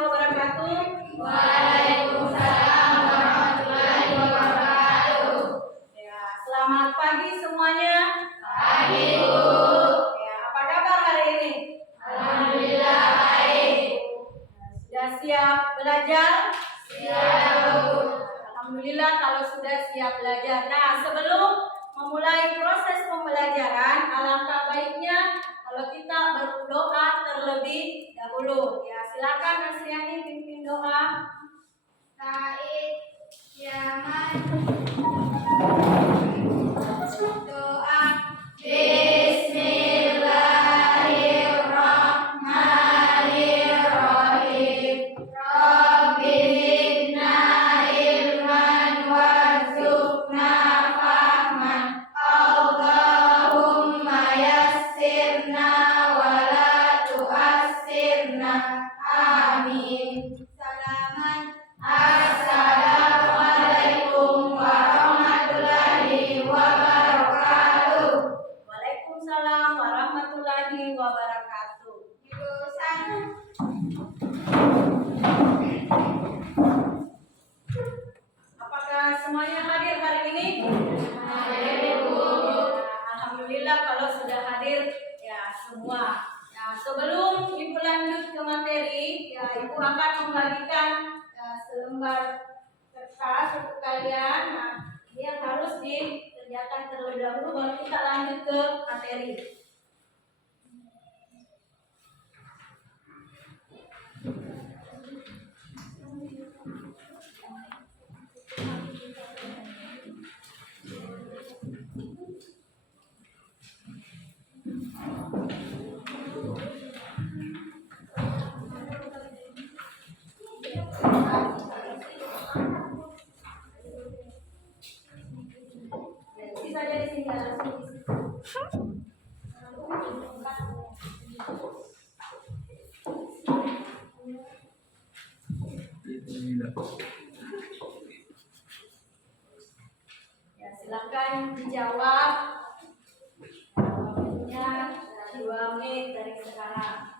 wabarakatuh. Waalaikumsalam warahmatullahi wabarakatuh. Ya, selamat pagi semuanya. Pagi, Bu. Ya, apa kabar hari ini? Alhamdulillah baik. Sudah siap belajar? Siap, Bu. Alhamdulillah kalau sudah siap belajar. Nah, sebelum memulai proses pembelajaran, alangkah baiknya kalau kita berdoa terlebih dahulu. Ya, silakan Nasriani pimpin doa. Said Yaman. Doa. Bismillahirrahmanirrahim. Rabbi zidna ilman warzuqna fahman. Allahumma yassirna wa la tu'assirna. Amin. Salaman. Assalamualaikum warahmatullahi wabarakatuh. Waalaikumsalam warahmatullahi wabarakatuh. Jurusan. Apakah semuanya hadir hari ini? Hadir, Bu. Alhamdulillah kalau sudah hadir ya semua. Ya, sebelum Ibu lanjut ke materi, ya Ibu akan membagikan selembar kertas untuk kalian. Nah, ini yang harus dikerjakan terlebih dahulu baru kita lanjut ke materi. Bisa jadi tinggal langsung isi. Ya, silakan dijawab. Waktunya 2 menit dari sekarang.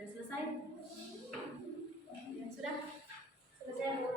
Sudah selesai? Ya, sudah selesai, Bu.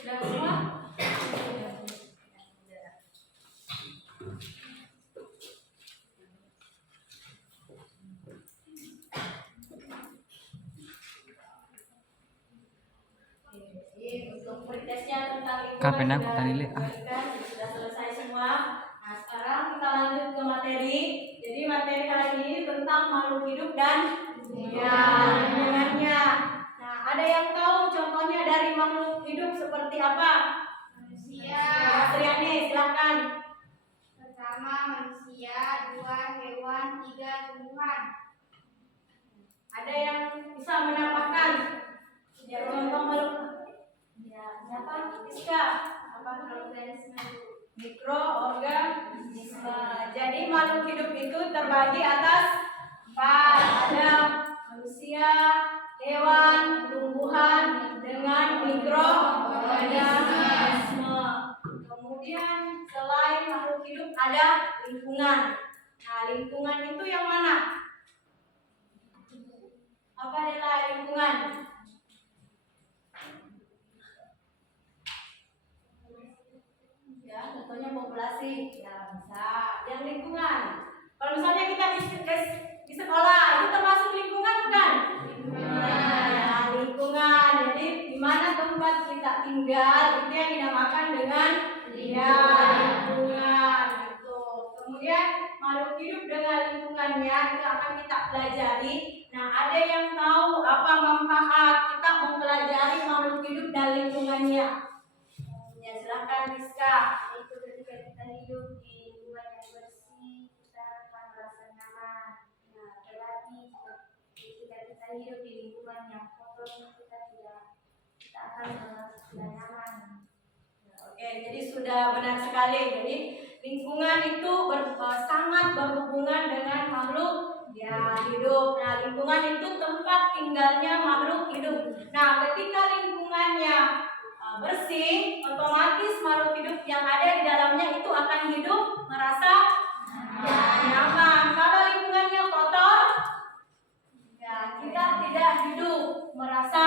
Sudah semua? Untuk pretesnya tentang lingkungan Kapan aku tadi lihat? sudah selesai semua. Nah, sekarang kita lanjut ke materi. Jadi materi hari ini tentang makhluk hidup dan lingkungannya. Nah, ada yang tahu contohnya dari makhluk hidup seperti apa? Manusia. Mas Riani, silakan. Pertama manusia, dua hewan, tiga tumbuhan. Ada yang bisa menambahkan? Ya, contoh makhluk. Ya, siapa? Iska. Apa? Organisme. Mikroorganisme. Jadi makhluk hidup itu terbagi atas 4. Ada manusia, hewan, tumbuhan dengan mikroorganisme. Kemudian selain makhluk hidup ada lingkungan. Nah, lingkungan itu yang mana? Apa adalah lingkungan? Ya, contohnya populasi. Ya, bisa. Yang lingkungan. Kalau misalnya kita di sekolah, itu termasuk lingkungan bukan? Ya, lingkungan. Jadi di mana tempat kita tinggal itu yang dinamakan dengan lingkungan. Gitu. Kemudian makhluk hidup dengan lingkungannya itu akan kita pelajari. Nah, ada yang tahu apa manfaat kita mempelajari makhluk hidup dan lingkungannya? Ya, silakan Rizka. Itu ketika kita hidup di lingkungan yang bersih, kita akan merasa nyaman. Nah, tetapi ketika kita hidup di lingkungan yang kotor, kita akan merasa tidak nyaman. Oke, jadi sudah benar sekali. Jadi lingkungan itu sangat berhubungan dengan makhluk hidup. Nah, lingkungan itu tempat tinggalnya makhluk hidup. Nah, ketika lingkungannya bersih, otomatis makhluk hidup yang ada di dalamnya itu akan hidup merasa nyaman. Kalau lingkungannya kotor, ya kita tidak hidup merasa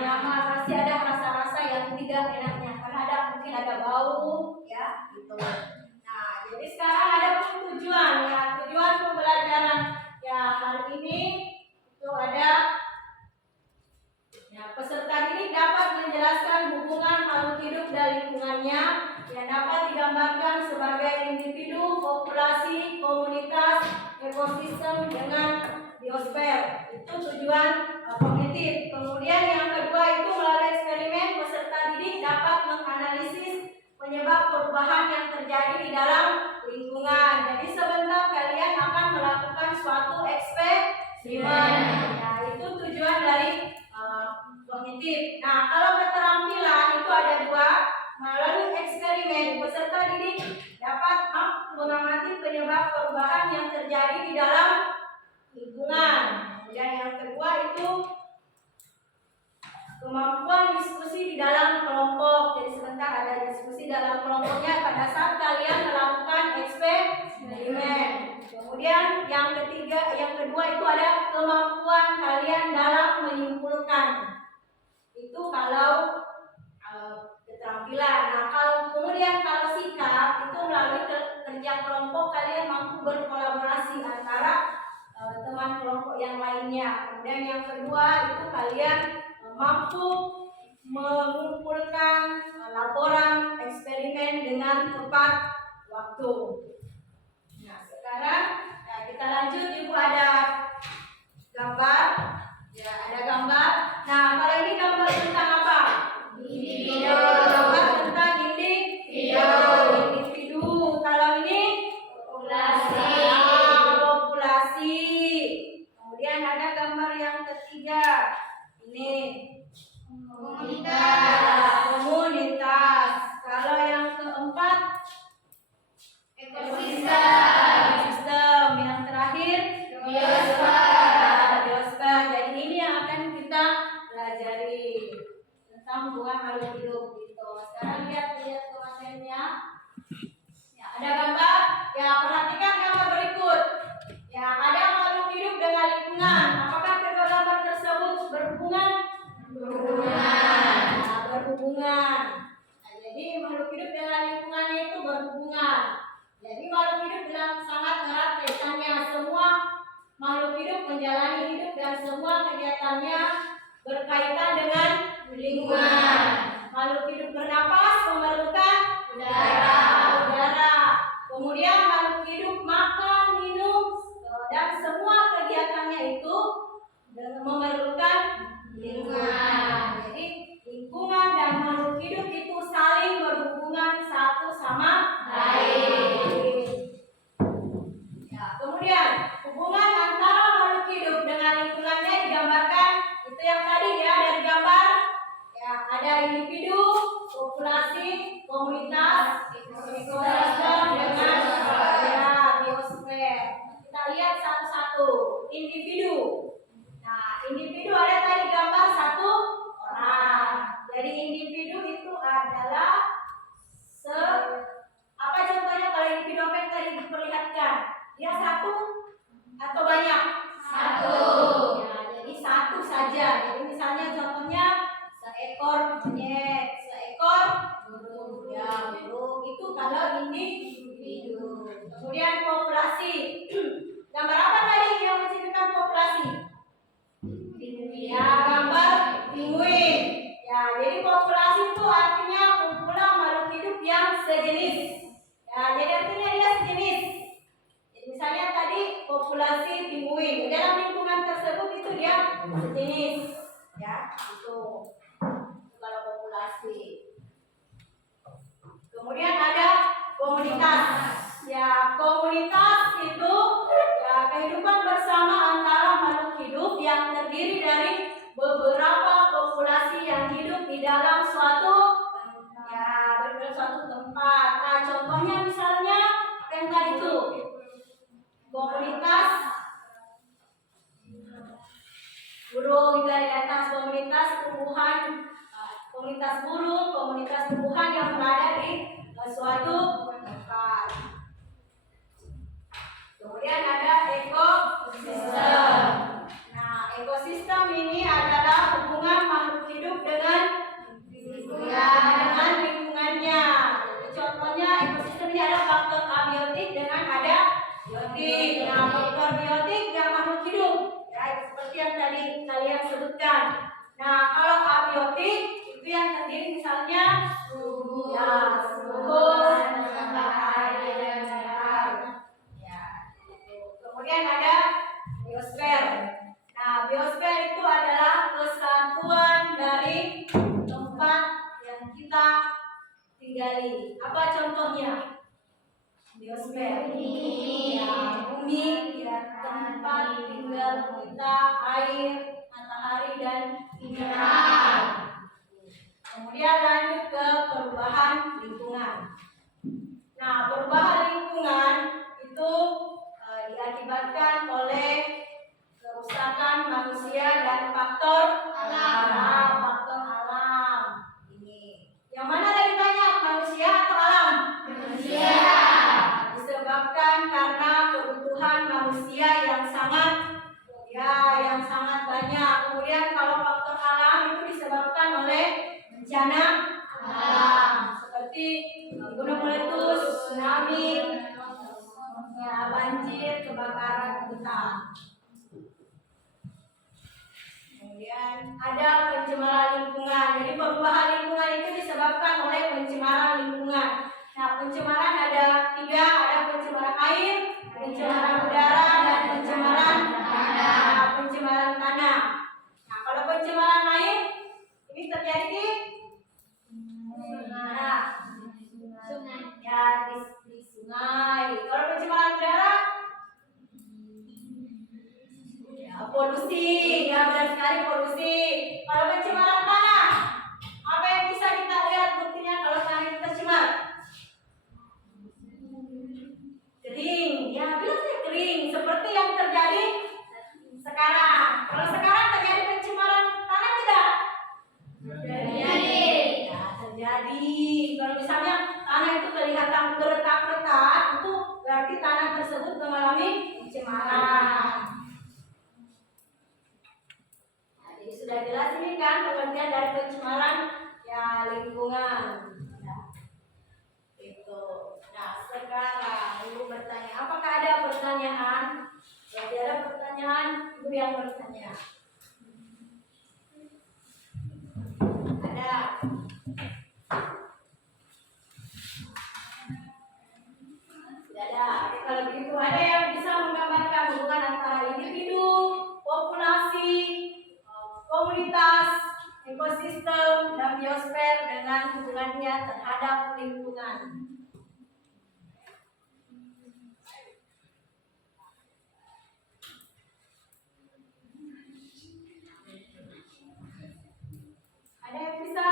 nyaman. Pasti ada rasa-rasa yang tidak enaknya karena mungkin ada bau, ya gitu. Nah, jadi sekarang ada tujuan ya, tujuan pembelajaran ya hari ini itu ada ya, peserta didik dapat menjelaskan hubungan makhluk hidup dan lingkungannya yang dapat digambarkan sebagai individu, populasi, komunitas, ekosistem dengan biosfer. Itu tujuan kognitif. Kemudian yang kedua itu melalui eksperimen peserta didik dapat menganalisis penyebab perubahan yang terjadi di dalam lingkungan. Jadi sebentar kalian akan melakukan suatu eksperimen. Ya, itu tujuan dari kognitif. Nah, kalau keterampilan itu ada dua. Melalui eksperimen, peserta didik dapat mengamati penyebab perubahan yang terjadi di dalam lingkungan. Kemudian yang kedua itu kemampuan diskusi di dalam kelompok. Jadi sebentar ada diskusi dalam kelompoknya pada saat kalian melakukan eksperimen. Kemudian yang kedua itu ada kemampuan kalian dalam menyimpulkan. Itu kalau keterampilan. Nah, kalau sikap itu melalui kerja kelompok kalian mampu berkolaborasi antara teman kelompok yang lainnya. Kemudian yang kedua itu kalian mampu mengumpulkan laporan eksperimen dengan tepat waktu. Nah, sekarang ya, kita lanjut. Ibu ada gambar. Ya, ada gambar. Nah, kalau ini gambar tentang apa? Individu. Gambar tentang individu. Kalau ini populasi. Populasi. Kemudian ada gambar yang ketiga. Ini komunitas. Kalau yang keempat ekosistem. Yang terakhir biosfer. Jadi ini yang akan kita pelajari tentang hubungan makhluk hidup gitu. Sekarang lihat ke materinya. Ya, ada gambar. Ya, perhatikan gambar berikut. Ya, ada makhluk hidup dengan lingkungan. Apakah kedua gambar tersebut berhubungan? Berhubungan. Nah, jadi makhluk hidup dengan lingkungannya itu berhubungan. Jadi makhluk hidup dengan sangat erat kaitannya. Semua makhluk hidup menjalani hidup dan semua kegiatannya berkaitan dengan lingkungan. Makhluk hidup bernapas memerlukan udara. Kemudian makhluk hidup makan, minum, dan semua kegiatannya itu memerlukan lingkungan. Jadi lingkungan dan makhluk hidup itu saling berhubungan satu sama lain. Ya, kemudian hubungan antara makhluk hidup dengan lingkungannya digambarkan. Itu yang tadi ya dari gambar. Ya, ada individu, populasi, komunitas, ekosistem dengan biosfer. Kita lihat satu-satu. Individu. Nah, individu ada tadi gambar satu orang. Jadi individu itu adalah apa contohnya kalau individu apa yang tadi diperlihatkan? Dia satu atau banyak? Satu. Ya, jadi satu saja. Jadi misalnya contohnya seekor monyet, seekor burung. Ya, burung itu kalau individu. Kemudian populasi. Gambar apa tadi yang menceritakan populasi? Ya, gambar penguin. Ya, jadi populasi itu artinya kumpulan makhluk hidup yang sejenis. Ya, jadi artinya dia sejenis. Jadi misalnya tadi populasi penguin. Dalam lingkungan tersebut itu dia sejenis. Ya, itu kalau populasi. Kemudian ada komunitas. Ya, komunitas itu ya kehidupan bersama antara makhluk hidup yang terdiri dari beberapa populasi yang hidup di dalam suatu tempat. Nah, contohnya misalnya yang tadi itu komunitas burung dari atas, komunitas tumbuhan, komunitas burung, komunitas tumbuhan yang berada di suatu tempat. Kemudian ada ekosistem. Nah, ekosistem ini adalah hubungan makhluk hidup dengan lingkungannya. biotik. Nah, faktor biotik yang makhluk hidup. Ya, seperti yang tadi kalian sebutkan. Nah, kalau abiotik itu yang terdiri misalnya ya, sulfur, matahari dan mineral. Ya, gitu. Kemudian ada biosfer. Nah, biosfer itu adalah kesatuan dari tempat yang kita tinggali. Apa contohnya? Biosfer. Ya, bumi, ya, tempat tinggal kita, air, matahari dan mineral. Kemudian lanjut ke perubahan lingkungan. Nah, perubahan lingkungan itu diakibatkan oleh kerusakan manusia dan faktor alam. Nah, faktor alam ini. Yang mana lebih banyak, manusia atau alam? Manusia. Disebabkan karena kebutuhan manusia yang sangat banyak. Kemudian kalau faktor alam itu disebabkan oleh bencana alam seperti gunung meletus, tsunami, banjir, kebakaran hutan. Kemudian ada pencemaran lingkungan. Jadi perubahan lingkungan itu disebabkan oleh pencemaran lingkungan. Nah, pencemaran ada 3, ada pencemaran air, pencemaran udara, dan pencemaran tanah. Pencemaran tanah. Nah, kalau pencemaran air ini terjadi di di sungai. Kalau pencemaran udara, polusi, ya benar sekali polusi. Kalau pencemaran tanah, apa yang bisa kita lihat buktinya kalau tanah itu tercemar? Kering, ya bilang sih kering. Seperti yang terjadi sekarang. Kalau sekarang terjadi pencemaran tanah tidak? Terjadi. Ya, terjadi. Kalau misalnya tanah itu kelihatan retak-retak, itu berarti tanah tersebut mengalami pencemaran. Sudah jelas ini kan pengertian dari pencemaran ya lingkungan. Ya. Itu. Nah, sekarang Ibu bertanya, apakah ada pertanyaan? Kalau ada pertanyaan, Ibu yang bertanya. Ada. Tidak ada. Kalau begitu ada yang bisa menggambarkan hubungan antara individu, populasi, komunitas, ekosistem, dan biosfer dengan hubungannya terhadap lingkungan. Ada yang bisa?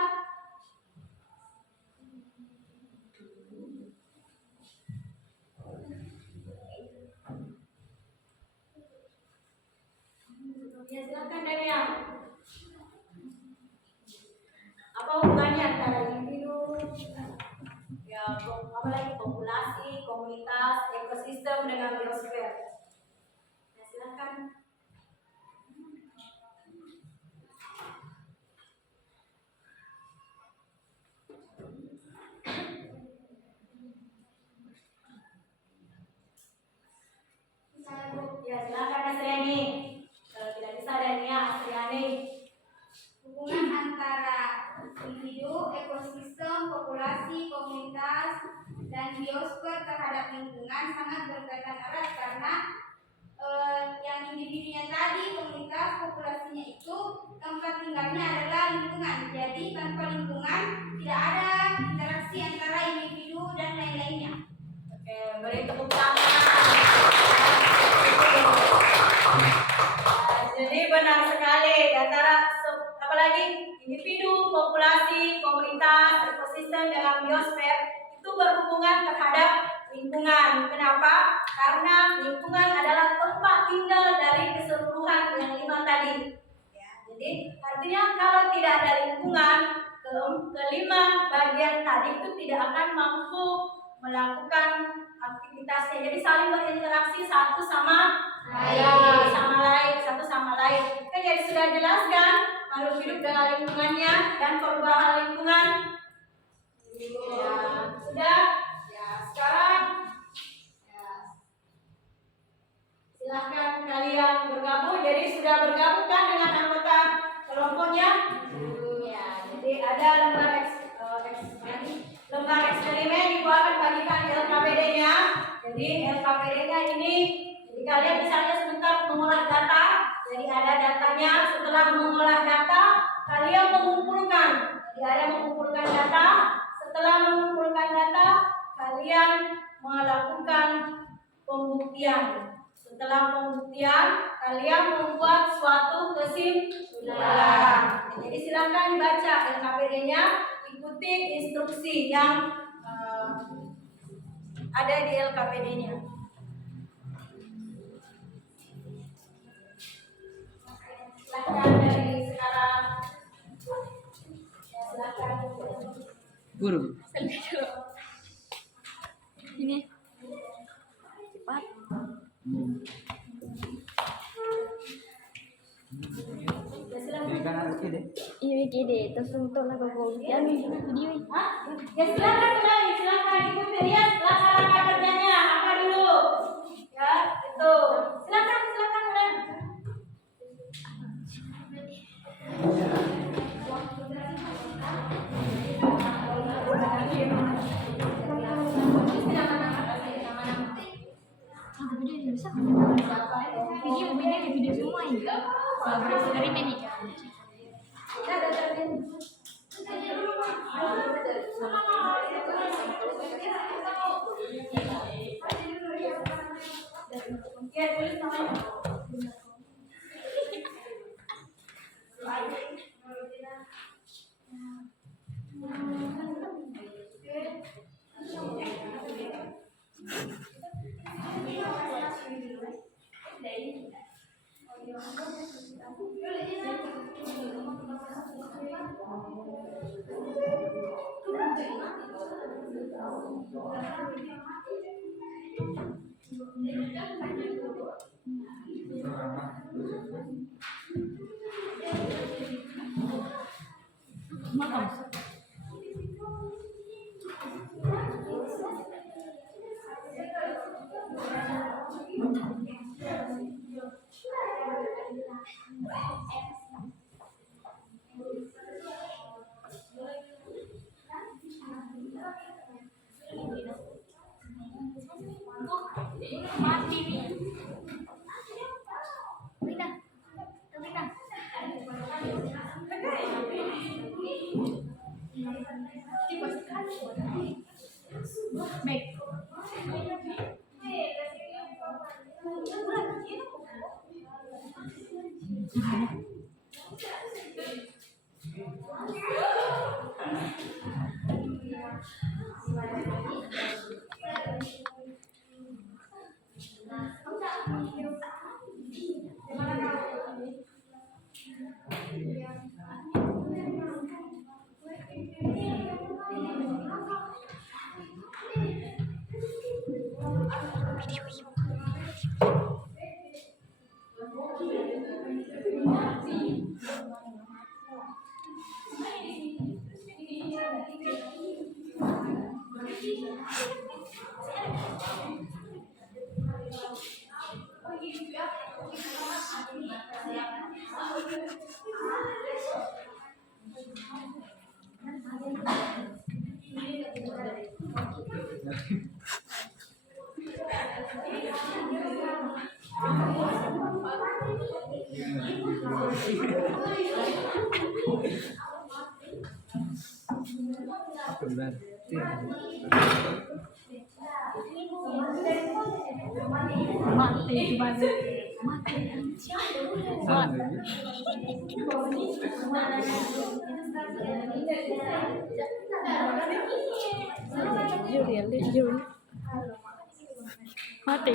Ya, silakan Daniel. Apa hubungannya antara individu, ya, apalagi populasi, komunitas, ekosistem dengan biosfer? Ya, silakan. Ya, silakan Asriani. Kalau tidak bisa Dania, Asriani. Hubungan antara individu, ekosistem, populasi, komunitas, dan biosfer terhadap lingkungan sangat berkaitan erat karena yang individunya tadi, komunitas, populasinya itu tempat tinggalnya adalah lingkungan. Jadi tanpa lingkungan tidak ada interaksi antara individu dan lain-lainnya. Oke, beri tepuk tangan. Jadi benar sekali antara apalagi individu, populasi, komunitas, ekosistem dengan biosfer itu berhubungan terhadap lingkungan. Kenapa? Karena lingkungan adalah tempat tinggal dari keseluruhan yang 5 tadi. Ya, jadi artinya kalau tidak ada lingkungan, kelima bagian tadi itu tidak akan mampu melakukan aktivitasnya. Jadi saling berinteraksi satu sama lain, satu sama lain. Kan jadi sudah jelaskan makhluk hidup dengan lingkungannya dan perubahan lingkungan. Ya, sudah. Ya, sekarang ya, Jadi LKPD-nya ini, jadi kalian misalnya sebentar mengolah data, jadi ada datanya. Setelah mengolah data, kalian mengumpulkan. Jadi ada mengumpulkan data. Setelah mengumpulkan data, kalian melakukan pembuktian. Setelah pembuktian, kalian membuat suatu kesimpulan. Jadi silakan dibaca LKPD-nya, ikuti instruksi yang ada di LKPD-nya. Silakan dari sekarang. Ya, silakan. Guru. Ini cepat. Ya, silakan. Ini kan harus deh. Iya gede, terus untuk lagu yang video. Hah? Ya silakan kembali, silakan ikuti ya. Silakan angkat kerjanya, angkat dulu. Ya, itu. Silakan ulang. Video semua ini. Kolaborasi dari Meni. Ya, tulis namanya. Mati nih. Pindah. Baik. Mati banget. Jujur. Mati.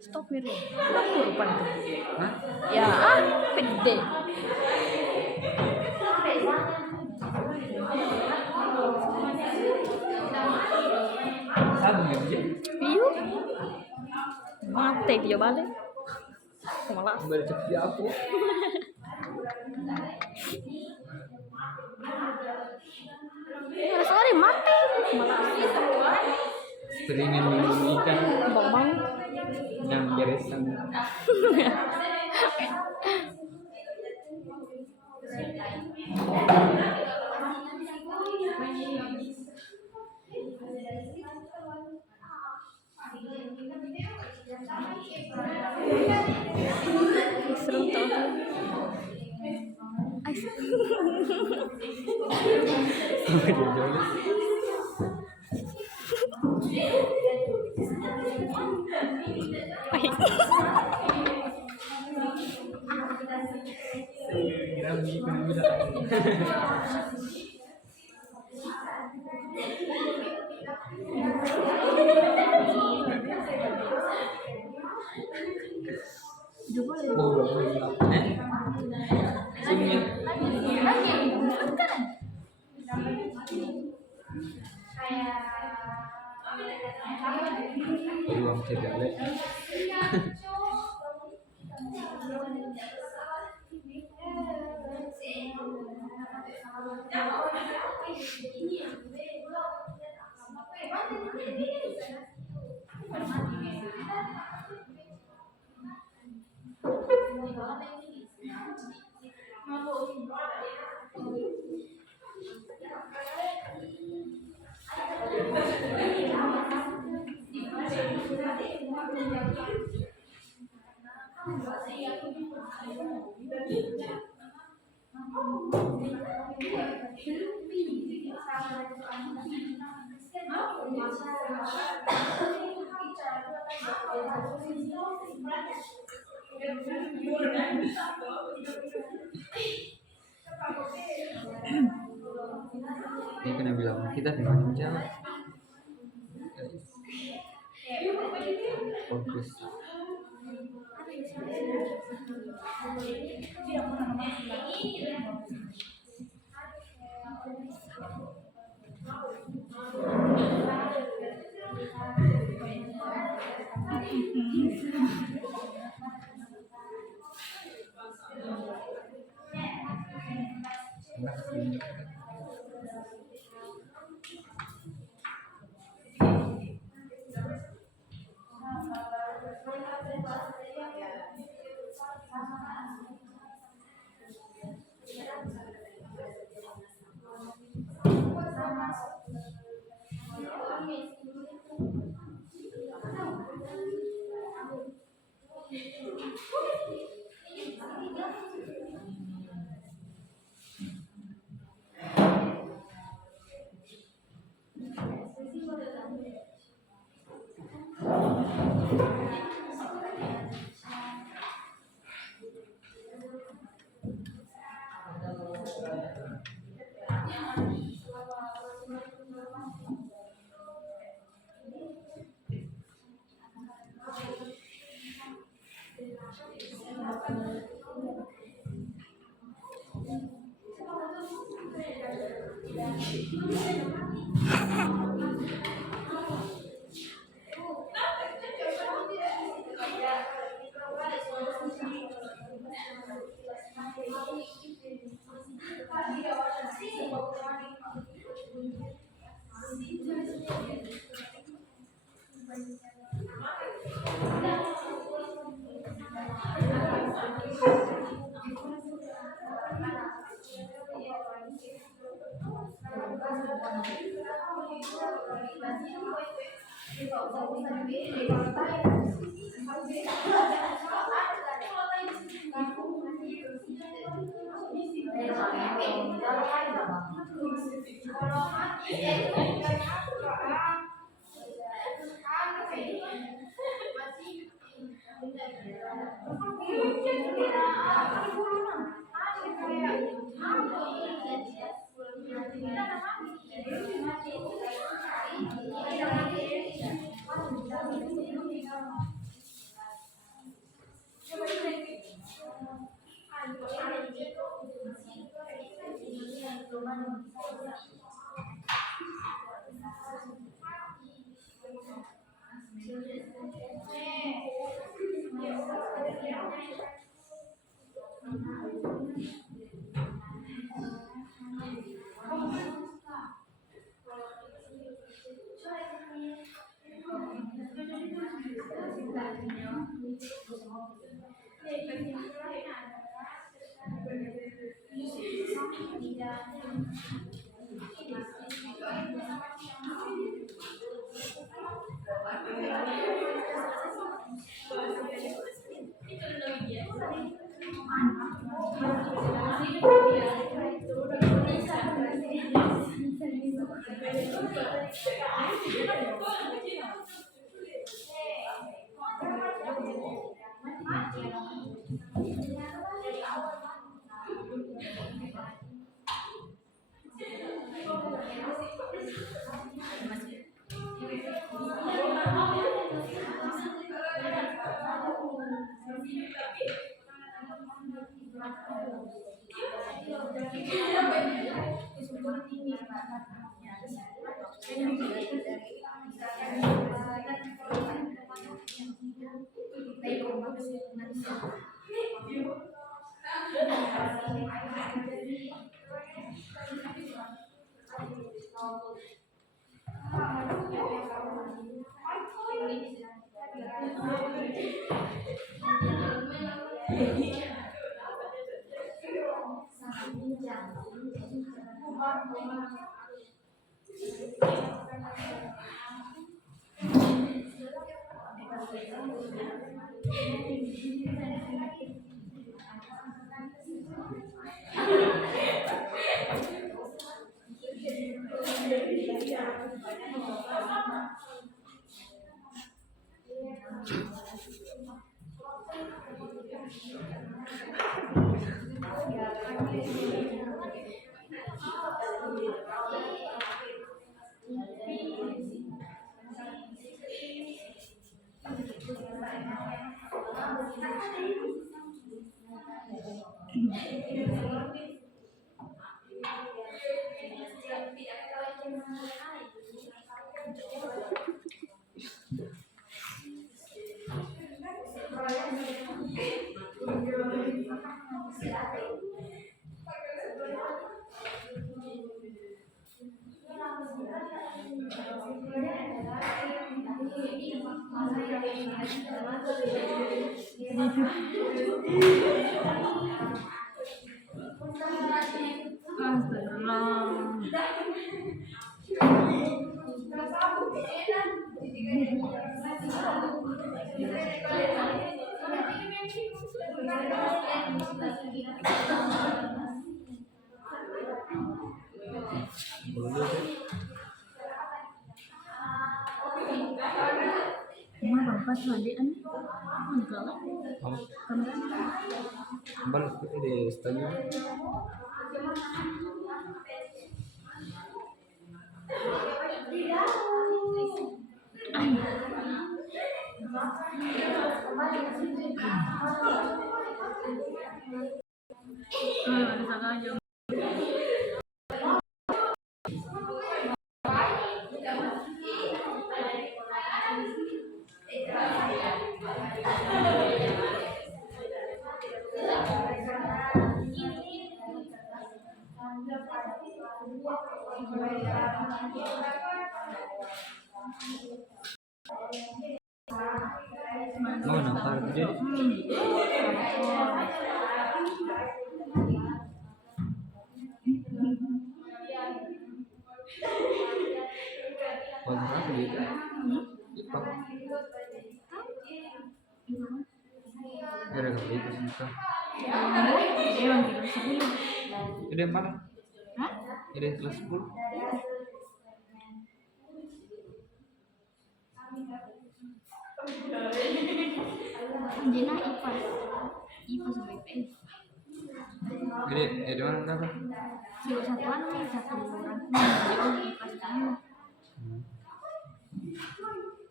Stop Miru. Aku rupanya. Hah? Ya, pede. Sabi aja. Iyo. Mate dia balik. Malas. Kembali cepat aku. Sorry, mati. Malas. Seringan menyembunyikan Bang. dan beresan. Seru tau. Sampai jauh-jauh. Kira bisa. Ruang segala. Dia kena bilang kita dengan jalan. Fokus. Emang bapak mandian? Enggak lah. Balik di stadion. Mau nampak dia? Kontrak apa dia? Ipap. Gara-gara itu susah. Udah mana? Udah kelas 10. Jena IPA sama IPS. Gede, di mana berapa? Siwa satuan nih satu orang jauh IPA sekarang.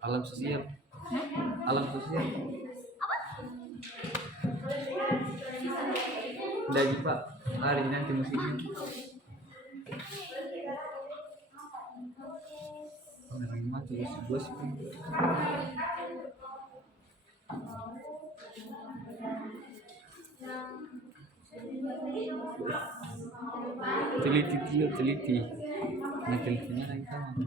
Alam sosial. Alam sosial. Udah Pak, hari nanti musimnya. Nerima tugas bos. Teliti dulu, teliti. Nah, telitinya lagi sama.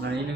Nah ini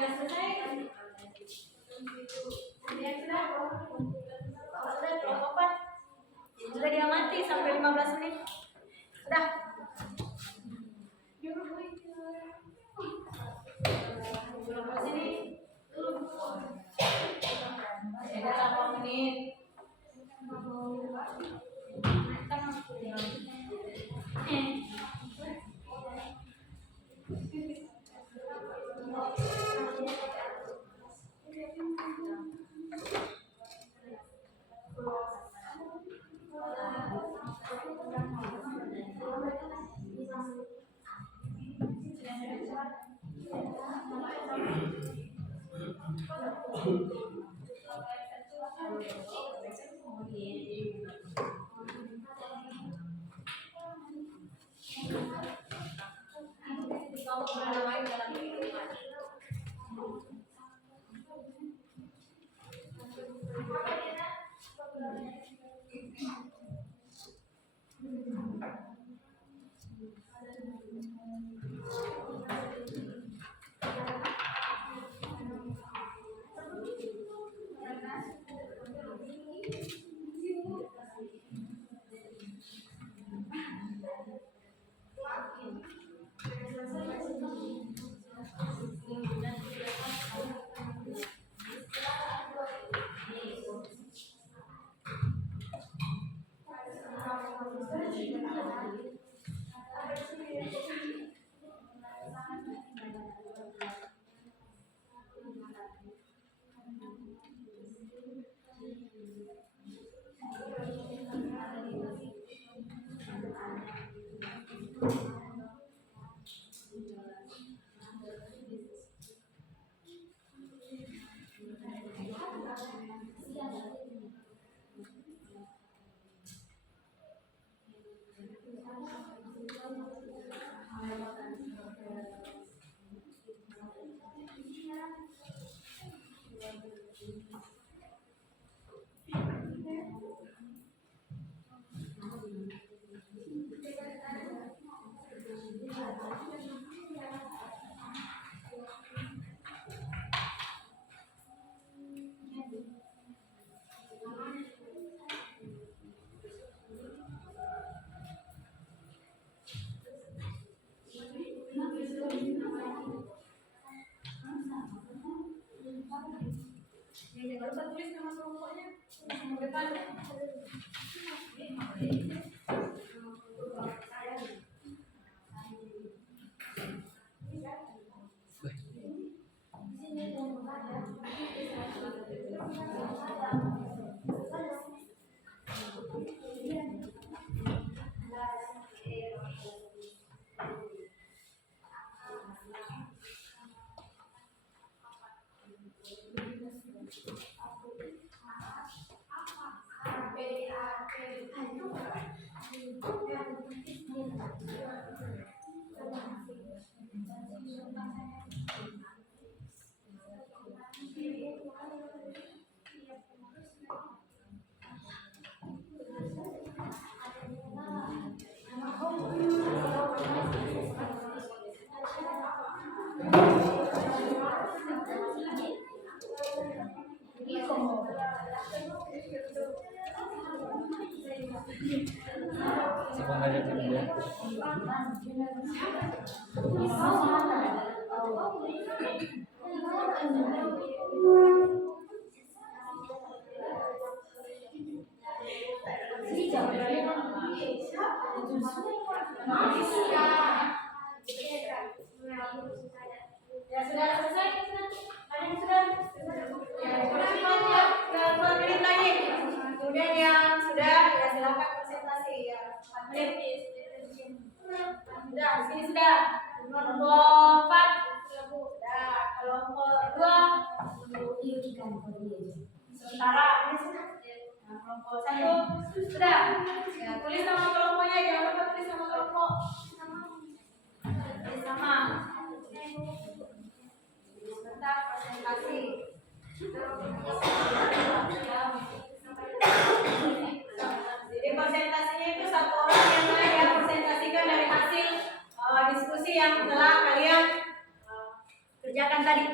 Sudah selesai? Sudah belum opat? Sudah diamati sampai 15 menit. Sudah. Sini. Sudah 8 menit. Ya, jangan lupa tulis nama kelompoknya. Nama depannya. Siapa ngajakin dia? Ya sudah selesai. Ada yang sudah? Ya, sudah 2 menit lagi. Kemudian yang sudah ya silakan presentasi ya 4 menit. Sudah, di sini sudah. Kelompok 4 sudah. Kelompok 2 sementara. Nah, kelompok 1 sudah. Ya, tulis nama kelompoknya, jangan lupa tulis nama kelompok. Sama. Sebentar presentasi. Jadi presentasinya itu 1 orang yang ya presentasikan dari hasil diskusi yang telah kalian kerjakan tadi.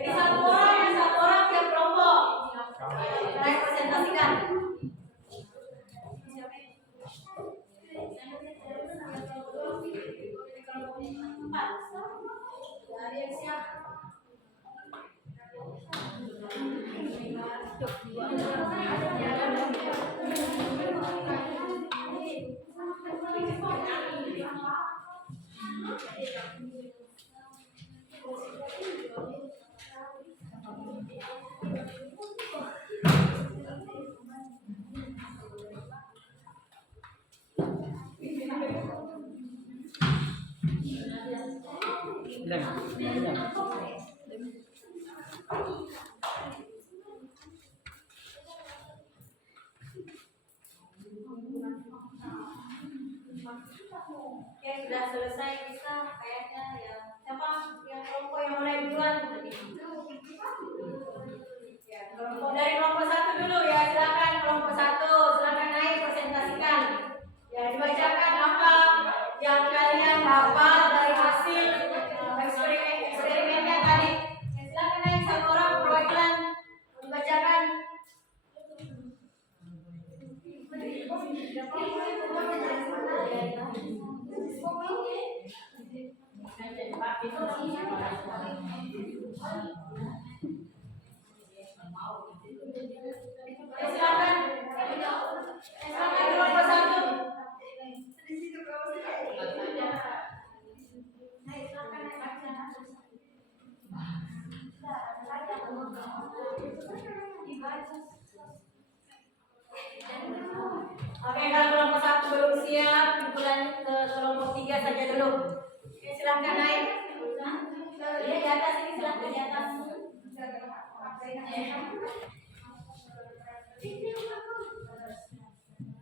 Jadi 1 orang tiap kelompok. Saya presentasikan. Dari yang siap. sudah selesai bisa kayaknya ya. Siapa yang kelompok yang mulai duluan tadi? Ya, kelompok dari kelompok 1 dulu ya, silakan kelompok 1, silakan naik presentasikan. Ya, dibacakan apa yang kalian dapat dari hasil eksperimennya tadi. Ya, silakan naik satu orang perwakilan dibacakan. Silakan kelompok 1. Oke, kalau kelompok 1 belum siap, lanjut ke kelompok 3 saja dulu. Oke, silakan naik. Ya, di atas ini silakan di atas.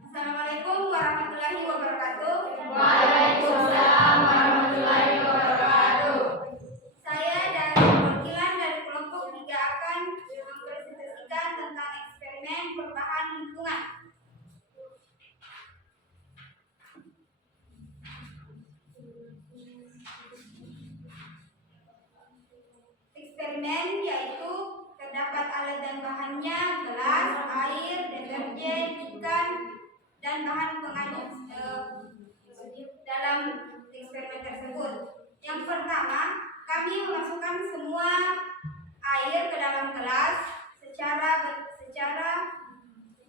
Assalamualaikum warahmatullahi wabarakatuh. Waalaikumsalam warahmatullahi wabarakatuh. Saya dari perwakilan dari kelompok 3 akan mempresentasikan tentang eksperimen perubahan lingkungan. Eksperimen yaitu terdapat alat dan bahannya gelas, air, deterjen, ikan, dan bahan penganyut dalam eksperimen tersebut. Yang pertama, kami memasukkan semua air ke dalam gelas secara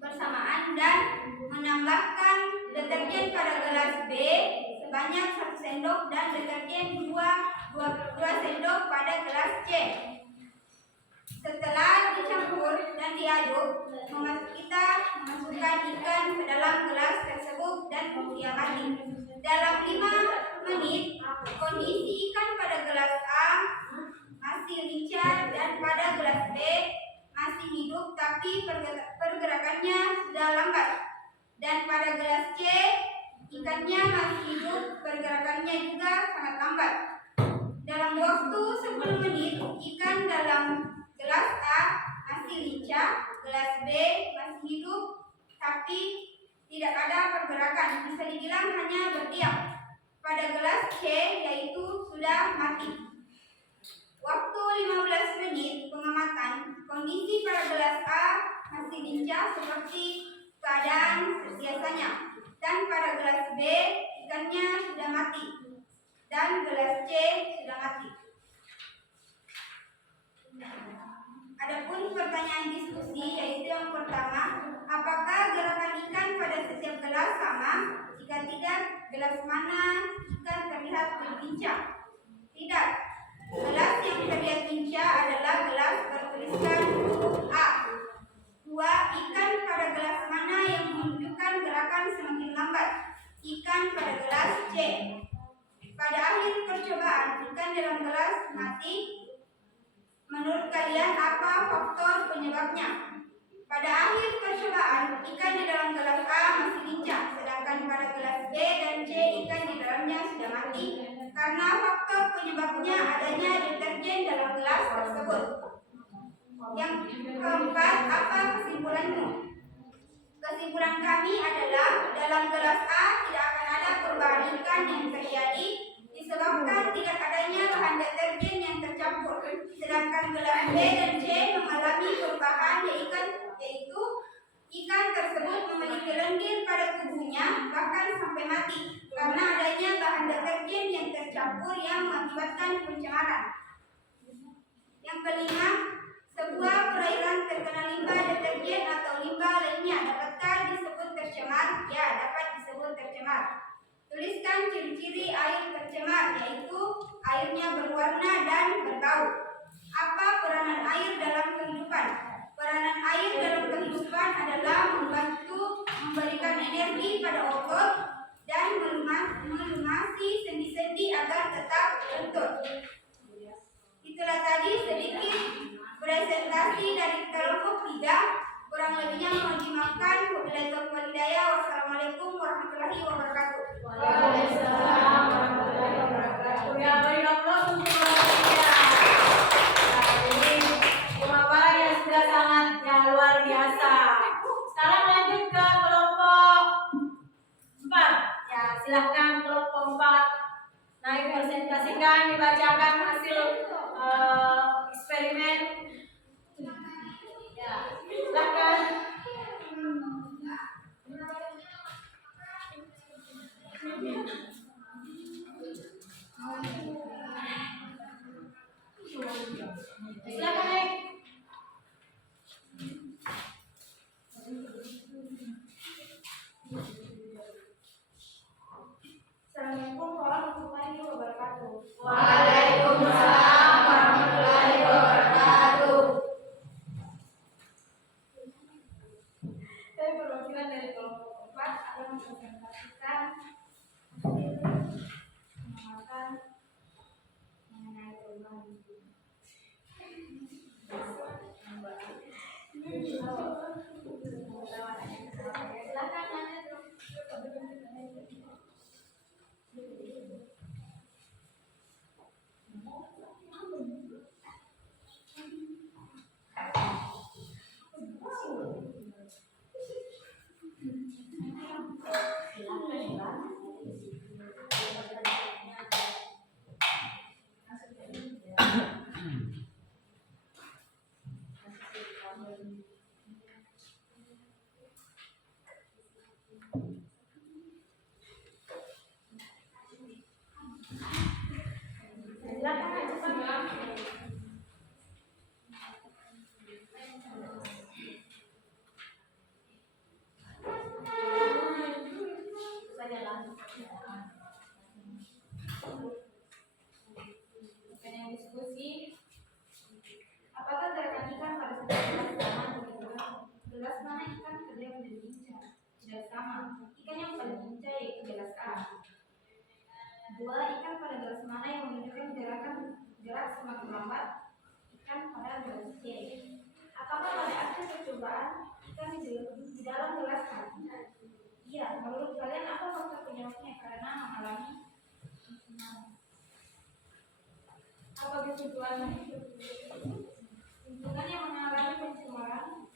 bersamaan dan menambahkan deterjen pada gelas B sebanyak 1 sendok dan deterjen 2 sendok pada gelas C. Setelah dicampur dan diaduk, kita memasukkan ikan ke dalam gelas tersebut dan diamati. Dalam 5 menit, kondisi ikan pada gelas A masih lincah dan pada gelas B masih hidup tapi pergerakannya sudah lambat. Dan pada gelas C, ikannya masih hidup, pergerakannya juga sangat lambat. Dalam waktu 10 menit, ikan dalam gelas A masih lincah, gelas B masih hidup, tapi tidak ada pergerakan, bisa dibilang hanya berdiam. Pada gelas C, yaitu sudah mati. Waktu 15 menit pengamatan, kondisi pada gelas A masih lincah seperti keadaan biasanya. Dan pada gelas B, ikannya sudah mati. Dan gelas C sudah mati. Adapun pertanyaan diskusi yaitu yang pertama, apakah gerakan ikan pada setiap gelas sama? Jika tidak, gelas mana ikan terlihat lebih lincah? Tidak. Gelas yang terlihat lincah adalah gelas bertuliskan huruf A. 2. Ikan pada gelas mana yang menunjukkan gerakan semakin lambat? Ikan pada gelas C. Pada akhir percobaan, ikan dalam gelas mati. Menurut kalian apa faktor penyebabnya? Pada akhir percobaan, ikan di dalam gelas A masih lincah, sedangkan pada gelas B dan C ikan di dalamnya sudah mati karena faktor penyebabnya adanya deterjen dalam gelas tersebut. Yang keempat, apa kesimpulanmu? Kesimpulan kami adalah dalam gelas A tidak akan ada perubahan ikan yang terjadi disebabkan tidak adanya bahan deterjen yang tercampur. Sedangkan gelas B dan C mengalami perubahan yaitu ikan tersebut memiliki lendir pada tubuhnya bahkan sampai mati karena adanya bahan deterjen yang tercampur yang mengakibatkan pencemaran. Yang kelima, sebuah perairan terkena limbah deterjen atau limbah lainnya dapatkah disebut tercemar? Ya, dapat disebut tercemar. Tuliskan ciri-ciri air tercemar, yaitu airnya berwarna dan berbau. Apa peranan air dalam kehidupan? Peranan air dalam kehidupan adalah membantu memberikan energi pada otot dan melumasi sendi-sendi agar tetap lentur. Itulah tadi sedikit presentasi dari kelompok 3. Kurang lebihnya mohon dimaafkan. Wabillahi taufiq wal hidayah. Wassalamualaikum warahmatullahi wabarakatuh. Waalaikumsalam. Silahkan kelompok 4 naik presentasikan, dibacakan hasil eksperimen. Ya, silahkan. Silakan naik. Assalamualaikum warahmatullahi wabarakatuh. Waalaikumsalam warahmatullahi wabarakatuh. Saya perwakilan dari kelompok 4 akan mempresentasikan pengamatan mengenai perubahan iklim. Silakan lanjut. Diskusi, apakah gerakan ikan pada setiap sama begitu? Gelas mana ikan kerja menjadi lincah? Tidak sama. Ikan yang paling lincah yaitu gelas A. 2. Ikan pada gelas mana yang menunjukkan gerak semakin lambat? Ikan pada gelas C. Apakah pada akhir percobaan ikan di dalam gelas A? Iya. Menurut kalian apa faktor penyebabnya karena mengalami apa kebutuhan lingkungan yang mengalami pencemaran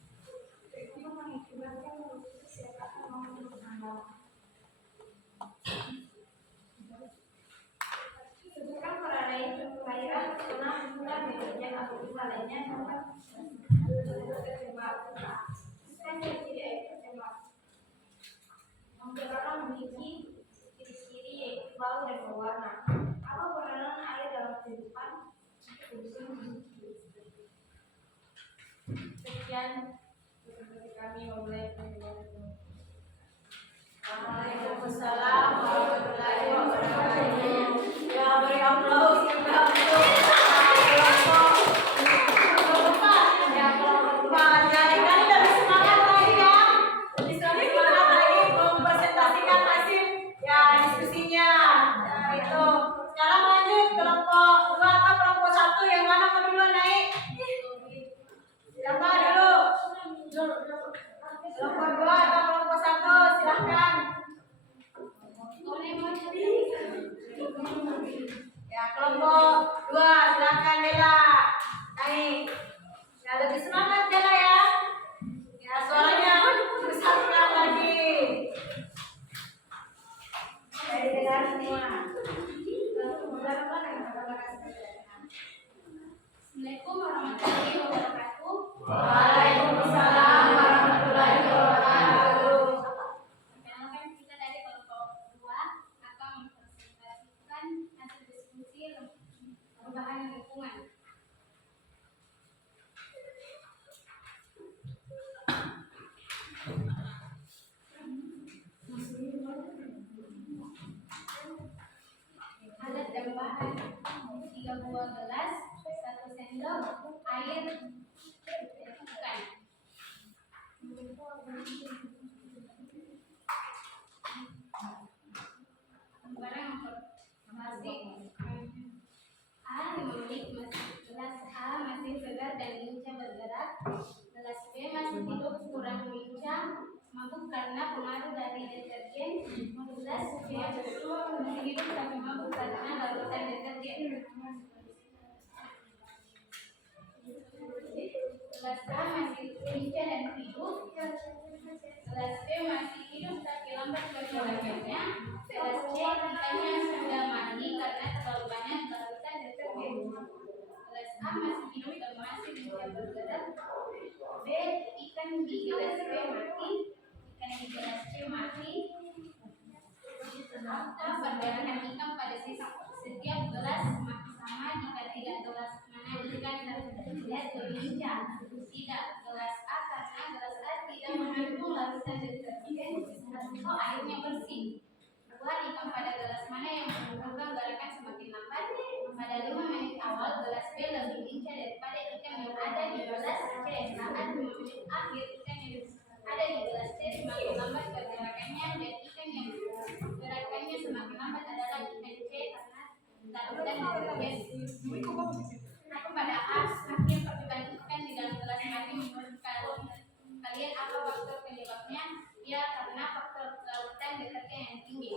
itu mengakibatkan kesehatan maupun penambahan. Sebutkan perairan zona bulan bedanya apabila lainnya dapat tercemar. Ciri-ciri air tercemar. Yang memiliki ciri-ciri yaitu bau dan berwarna. Apa peranan air dalam kehidupan? Sekian presentasi kami, memulai penjelasan. Waalaikumsalam warahmatullahi wabarakatuh. Ya, beri aplaus juga untuk kelompok 4. Ya, kelompok 4. Jadi kalian lebih semangat lagi ya. Lebih semangat lagi mempresentasikan hasil ya diskusinya. Nah, itu. Sekarang lanjut kelompok 2 atau kelompok 1 yang mana mau dulu naik? Siapa dulu? Kelompok 2 atau kelompok 1? Silahkan. Ya, kelompok 2 silahkan Dela naik. Ya, lebih semangat Dela ya. Ya, suaranya besar lagi. Dari Dela semua. Assalamualaikum warahmatullahi wabarakatuh. Waalaikumsalam warahmatullahi wabarakatuh. Perkenalkan, kita dari kelompok 2 akan mempresentasikan hasil diskusi perubahan lingkungan. Alat dan bahan: 3 buah gelas, 1 sendok air ikan. Barang masih A 5 menit, gelas A masih segar dan lincah bergerak. Gelas B masih hidup kurang lincah, mabuk karena pengaruh dari deterjen. Gelas B masih hidup tapi mabuk karena larutan deterjen. Gelas A masih lincah dan hidup. Gelas B masih hidup tapi lambat bergeraknya. Gelas C Keduanya sudah mandi karena terlalu banyak larutan detergen. Gelas A masih hidup dan masih bisa bergerak. B. Ikan di gelas B mati. Ikan di gelas C mati. Fakta pergerakan ikan pada setiap gelas sama jika tidak gelas mana ikan terlihat lebih lincah. Tidak, gelas A karena gelas A tidak mengandung larutan detergen atau airnya bersih. Dua, ikan pada gelas mana yang menunjukkan gerakan semakin lambat. Pada 5 menit awal gelas B lebih lincah daripada ikan yang ada di gelas C. Saat 5 menit akhir ikan yang ada di gelas C semakin lambat pergerakannya dan ikan yang gerakannya semakin lambat adalah ikan C karena larutan detergen. Pada akhir pertukaran ikan di dalam gelas mati menurut kalian apa faktor penyebabnya? Ya, karena faktor larutan detergen yang tinggi.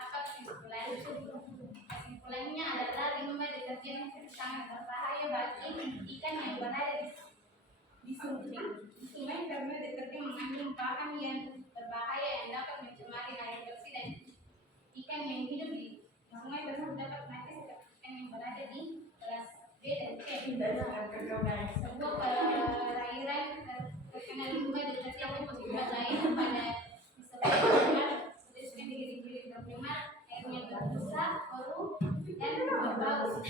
Apa kesimpulan? Kesimpulannya adalah limbah detergen sangat berbahaya bagi ikan yang berada di sungai karena detergen mengandung bahan yang berbahaya yang dapat mencemari air bersih dan ikan yang hidup di sungai tersebut dapat mati seperti ikan yang berada di gelas B dan C. Sebuah perairan terkena limbah detergen akibat lain pada disebabkan diri-diri berprimat, airnya berbusa, korup, dan berbau.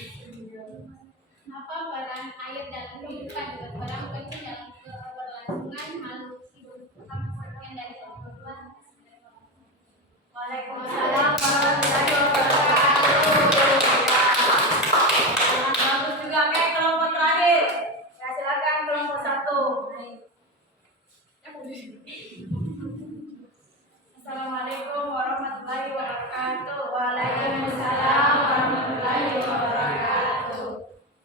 Apa peran air dalam kehidupan? Berperan penting dalam keberlangsungan makhluk hidup. Sekian dari saya. Waalaikumsalam warahmatullahi wabarakatuh. Bagus juga. Oke, kelompok terakhir. Ya, silakan kelompok 1. Assalamualaikum warahmatullahi wabarakatuh. Waalaikumsalam warahmatullahi wabarakatuh.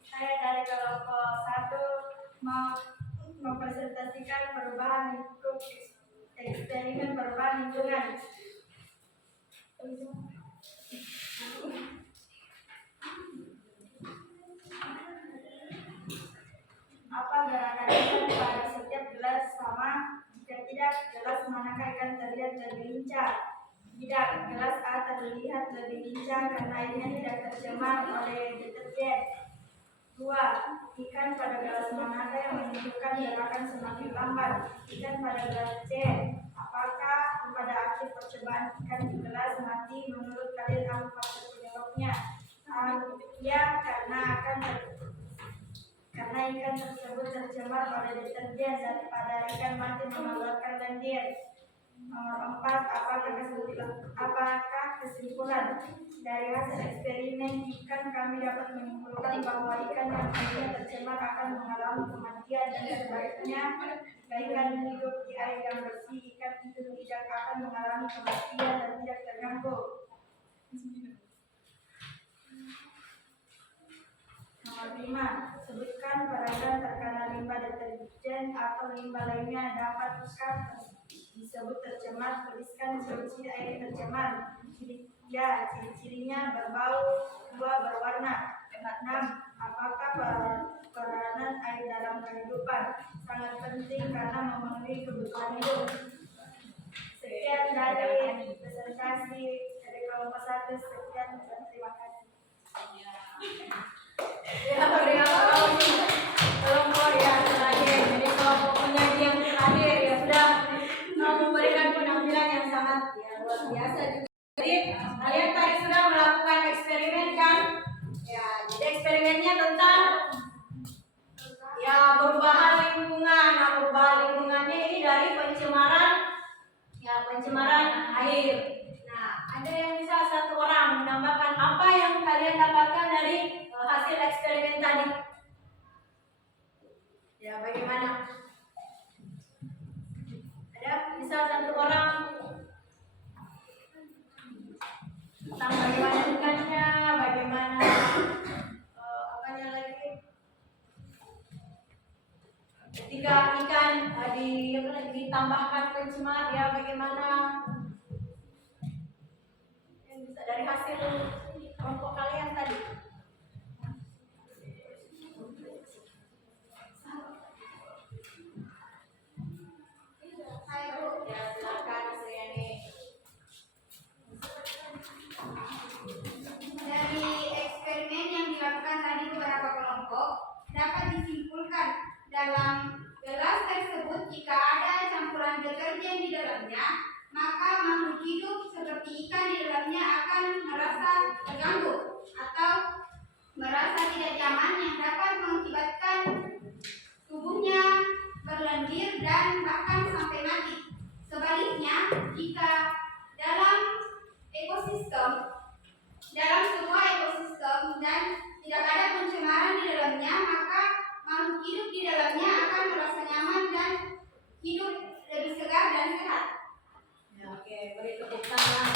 Saya dari kelompok 1 mau mempresentasikan perubahan lingkup eksperimen perubahan lingkungan. Apa gerakan ikan pada setiap gelas sama? Jika tidak, gelas manakah ikan terlihat lebih lincah? Tidak, gelas A terlihat lebih lincah karena airnya tidak tercemar oleh detergen. 2. Ikan pada gelas manakah yang menunjukkan gerakan semakin lambat? Ikan pada gelas C. Apakah pada akhir percobaan ikan di gelas mati? Menurut kalian apa faktor penyebabnya? Ya, karena ikan tersebut tercemar oleh detergen daripada ikan mati mengeluarkan lendir. Nomor 4. Apakah kesimpulan dari hasil eksperimen ikan kami dapat menyimpulkan bahwa ikan yang airnya tercemar akan mengalami kematian dan sebaliknya jika ikan hidup di air yang bersih ikan itu tidak akan mengalami kematian dan tidak terganggu. Nomor 5. Sebutkan perairan terkena limbah detergen atau limbah lainnya dapatkah disebut tercemar? Tuliskan ciri-ciri air tercemar. Ya, ciri-cirinya berbau. 2. Berwarna. 6. Apakah peranan air dalam kehidupan? Sangat penting karena memenuhi kebutuhan hidup. Sekian dari presentasi dari kelompok 1. Sekian dan terima kasih. Ya, kelompok yang terakhir. Jadi kelompok penyaji yang terakhir ya sudah memberikan penampilan yang sangat luar biasa juga. Jadi kalian tadi sudah melakukan eksperimen kan? Ya, jadi eksperimennya tentang ya perubahan lingkungan. Nah, perubahan lingkungannya ini dari pencemaran air. Nah, ada yang bisa satu orang menambahkan apa yang kalian dapatkan dari hasil eksperimen tadi? Ya, bagaimana? Ada bisa satu orang tentang bagaimana ikannya, bagaimana apanya lagi? Ketika ikan ditambahkan pencemar, ya bagaimana? Yang bisa dari hasil kelompok kalian tadi? Ya, silakan Sriani. dalamnya, maka makhluk hidup seperti ikan di dalamnya akan merasa terganggu atau merasa tidak nyaman yang dapat mengakibatkan tubuhnya berlendir dan bahkan sampai mati. Sebaliknya, jika dalam sebuah ekosistem dan tidak ada pencemaran di dalamnya, maka makhluk hidup di dalamnya akan merasa nyaman dan hidup lebih segar dan sehat. Ya, oke, beri tepuk tangan.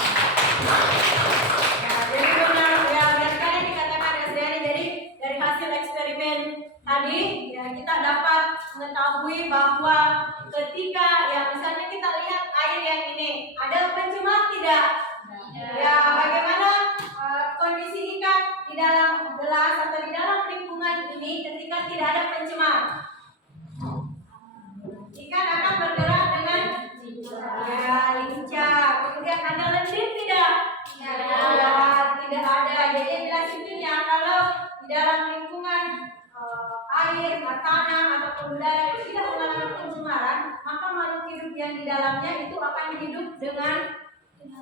Ya, jadi benar ya, biarkan yang dikatakan SDN. Jadi dari hasil eksperimen tadi ya kita dapat mengetahui bahwa ketika ya misalnya kita lihat air yang ini ada pencemar tidak? Ya, bagaimana kondisi ikan di dalam gelas atau di dalam lingkungan ini ketika tidak ada pencemar? Ikan akan bergerak dengan ya lincah. Kemudian ada lendir tidak? Ya, tidak ada. Jadi jelas intinya kalau di dalam lingkungan air, tanah ataupun udara itu tidak mengalami pencemaran, maka makhluk hidup yang di dalamnya itu akan hidup dengan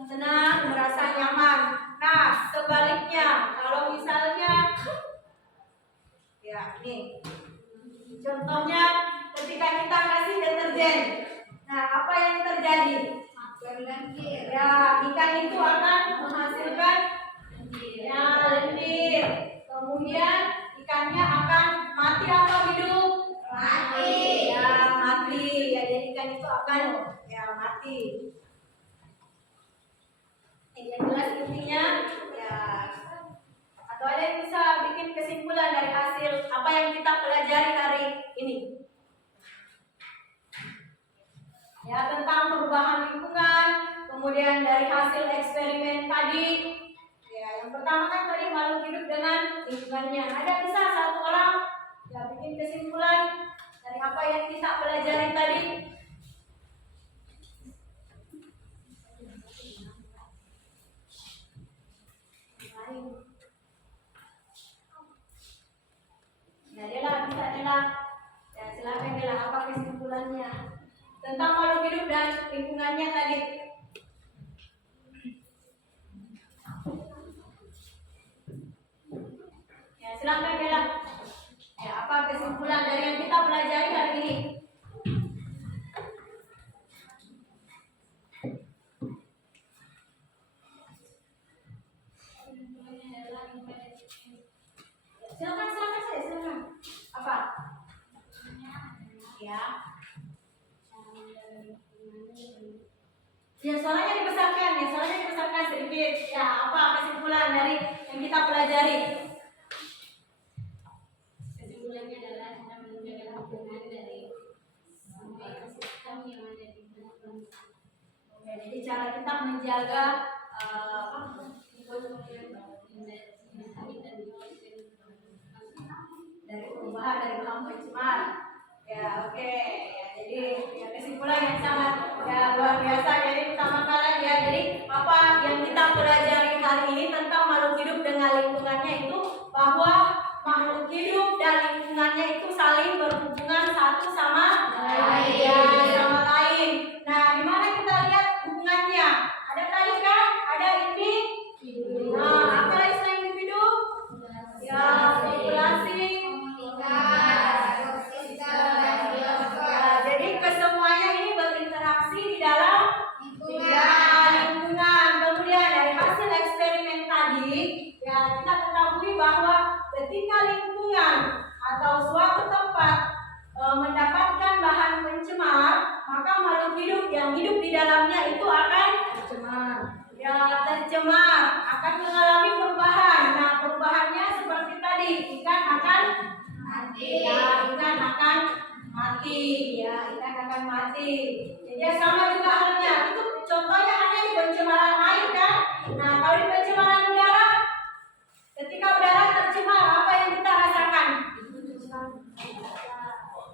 tenang, merasa nyaman. Nah, sebaliknya kalau misalnya ya ini contohnya ketika kita kasih deterjen, nah apa yang terjadi? Berlendir. Ya, ikan itu akan menghasilkan ya lendir. Kemudian ikannya akan mati atau hidup? Mati. Ya, mati. Ya, jadi ikan itu akan ya mati. Yang jelas intinya ya atau ada yang bisa bikin kesimpulan dari hasil apa yang kita pelajari hari ini? Ya, tentang perubahan lingkungan, kemudian dari hasil eksperimen tadi. Ya, yang pertama kan tadi makhluk hidup dengan lingkungannya. Ada bisa satu orang ya bikin kesimpulan dari apa yang kita pelajari tadi? Ya, Dela bisa Dela. Ya, silakan Dela, apa kesimpulannya tentang makhluk hidup dan lingkungannya tadi? Ya, silakan Dela. Ya, apa kesimpulan dari yang kita pelajari hari ini? Silakan saya, silakan. Apa? Ya. Ya, suaranya dibesarkan sedikit. Ya, apa kesimpulan dari yang kita pelajari? Kesimpulannya adalah kita menjaga lingkungan dari semua ekosistem yang ada di lingkungan. Oke, jadi cara kita menjaga dari perubahan dari bahan pencemar. Ya, oke. Ya, jadi ya, kesimpulan yang sangat ya luar biasa. Jadi pertama kali ya, jadi apa yang kita pelajari hari ini tentang makhluk hidup dengan lingkungannya itu bahwa makhluk hidup dan lingkungannya itu saling berhubungan satu sama lain. Ya, sama lain. Nah, di mana kita lihat hubungannya? Ada tadi kan? Ada ini. Nah, apa lagi selain individu? Ya, populasi. Ya, jadi kesemuanya ini berinteraksi di dalam lingkungan. Kemudian dari hasil eksperimen tadi, ya kita ketahui bahwa ketika lingkungan atau suatu tempat mendapatkan bahan pencemar, maka makhluk hidup yang hidup di dalamnya itu akan tercemar, akan mengalami perubahan. Nah, perubahannya seperti tadi, ikan akan mati. Ya, ikan akan mati. Ya, ikan akan mati. Jadi sama juga halnya. Itu contohnya hanya di pencemaran air kan? Nah, kalau di pencemaran udara, ketika udara tercemar, apa yang kita rasakan?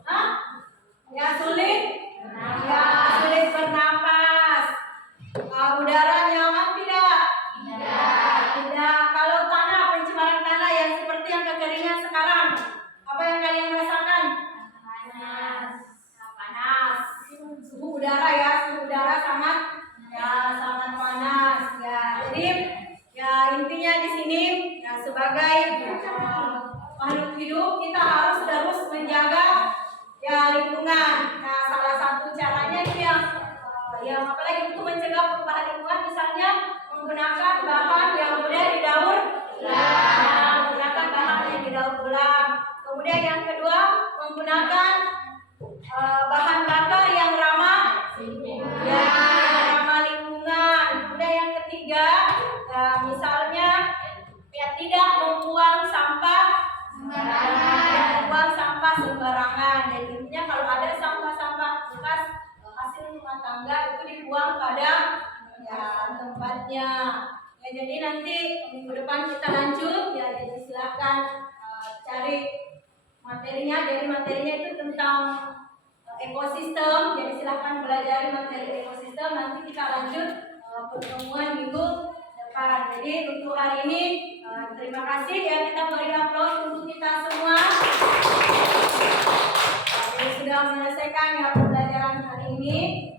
Hah? Ya, sulit. Ya, sulit bernapas. Udara nyaman tidak? Tidak. Kalau tanah, pencemaran tanah yang seperti yang kekeringan sekarang, apa yang kalian rasakan? Panas. Suhu udara ya, suhu udara sangat Kemudian yang kedua, menggunakan bahan bakar yang ramah lingkungan. Kemudian yang ketiga, misalnya tidak membuang sampah sembarangan. Jadi intinya kalau ada sampah-sampah bekas hasil rumah tangga itu dibuang pada tempatnya. Ya, jadi nanti minggu depan kita lanjut ya. Jadi silakan cari materinya. Jadi materinya itu tentang ekosistem. Jadi silakan belajar materi ekosistem. Nanti kita lanjut pertemuan minggu depan. Jadi untuk hari ini terima kasih ya, kita beri aplaus untuk kita semua. Jadi sudah menyelesaikan ya pembelajaran hari ini.